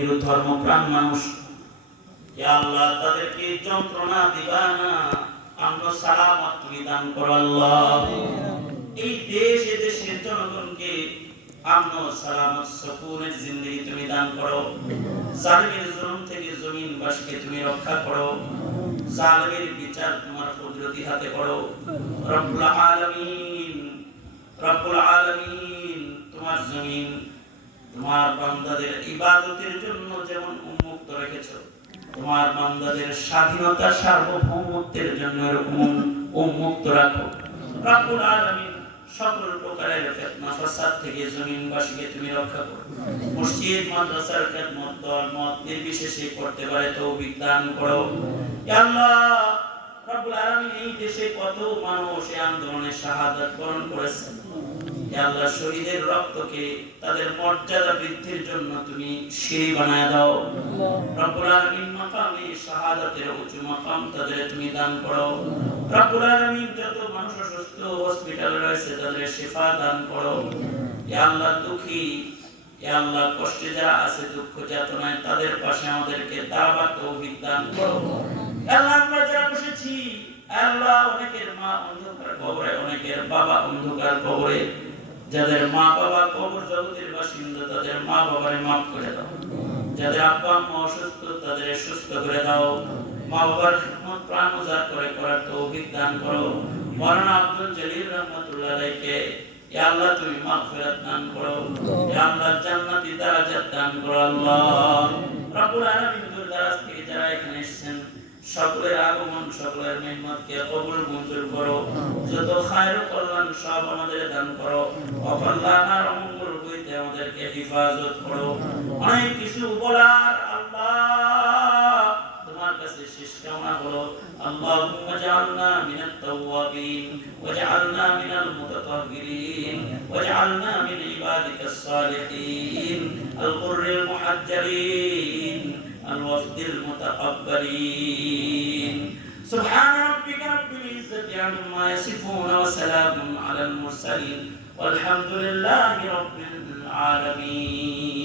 ভীরু ধর্মপ্রাণ মানুষ, ইয়া আল্লাহ তাদেরকে যন্ত্রণা দিবা না, আমন সালামত তুমি দান করো আল্লাহ। এই দেশ দেশের জনগণকে আমন সালামত সুকুনের জিন্দেগি তুমি দান করো। জালিমের জুলুম থেকে জমিনবাসীকে তুমি রক্ষা করো। জালিমের বিচার তোমার কুদরতি হাতে করো। রব্বুল আলামিন, রব্বুল আলামিন, তোমার জমিন তোমার বান্দাদের ইবাদতের জন্য যেমন উন্মুক্ত রেখেছো, তোমার বান্দাদের স্বাধীনতা সার্বভৌমত্বের জন্য এরকম উন্মুক্ত রাখো। রব্বুল আলামিন, সকল প্রকারের ফিতনা ফাসাদ থেকে জমিনবাসীকে তুমি রক্ষা করো। মসজিদ মাদ্রাসার খিদমত দলমত নির্বিশেষে করতে পারে তৌফিক দান করো। ইয়া আল্লাহ রব্বুল আলামিন, এই দেশে কত মানুষ এই আন্দোলনে শাহাদাত বরণ করেছে, ইয়া আল্লাহ শহীদের রক্তকে তাদের মর্যাদা বৃদ্ধির জন্য তুমি সিঁড়ি বানায় দাও। রব্বুল আলামিন, মাকামে শাহাদাতের উচ্চ মাকাম তাদের তুমি দান করো। রব্বুল আলামিন, যত মানুষ অসুস্থ হসপিটালে রয়েছে তাদের শিফা দান করো। ইয়া আল্লাহ দুঃখী, ইয়া আল্লাহ কষ্টে যারা আছে, দুঃখ যাতনায়, তাদের পাশে আমাদেরকে দাওয়াত তৌফিক দান করো। ইয়া আল্লাহ আমরা যারা বসেছি, আল্লাহ অনেকের মা অন্ধকার কবরে, অনেকের বাবা অন্ধকার কবরে, যাদের মা বাবা কবর জগতের বাসিন্দা তাদের মা বাবারে মাফ করে দাও। যাদের আব্বা আম্মা অসুস্থ তাদের সুস্থ করে দাও। মা বাবার খিদমত প্রাণ উজাড় করে করার তৌফিক দান করো। মাওলানা আব্দুল জলিল রাহমাতুল্লাহ আলাইহি, ইয়া আল্লাহ তুমি মাগফিরাত দান করো। ইয়া আল্লাহ জান্নাতি দারাজাত দান করো আল্লাহ। রব্বুল আলামিন, দূর দারাজ থেকে যারা এখানে এসেছেন সকলের আগমন, সকলের মেহনতকে কবুল মঞ্জুর করো। যত খায়ের কল্যাণ সব আমাদের দান করো। অকল্যাণ আর অমঙ্গল হইতে আমাদেরকে হেফাজত করো। অনেক কিছু বলার আল্লাহ তোমার কাছে শেষ কামনা হলো, আল্লাহুম্মা জাআলনা মিনাত তাওয়াবিন ওয়াজআলনা মিনাল মুতাতাহহিরিন ওয়াজআলনা মিন ইবাদিকাস সালিহিন আল কুররিল মুহাজ্জালিন الوفد المتقبلين. سبحان ربك رب العزة عما يصفون وسلام على المرسلين والحمد لله رب العالمين.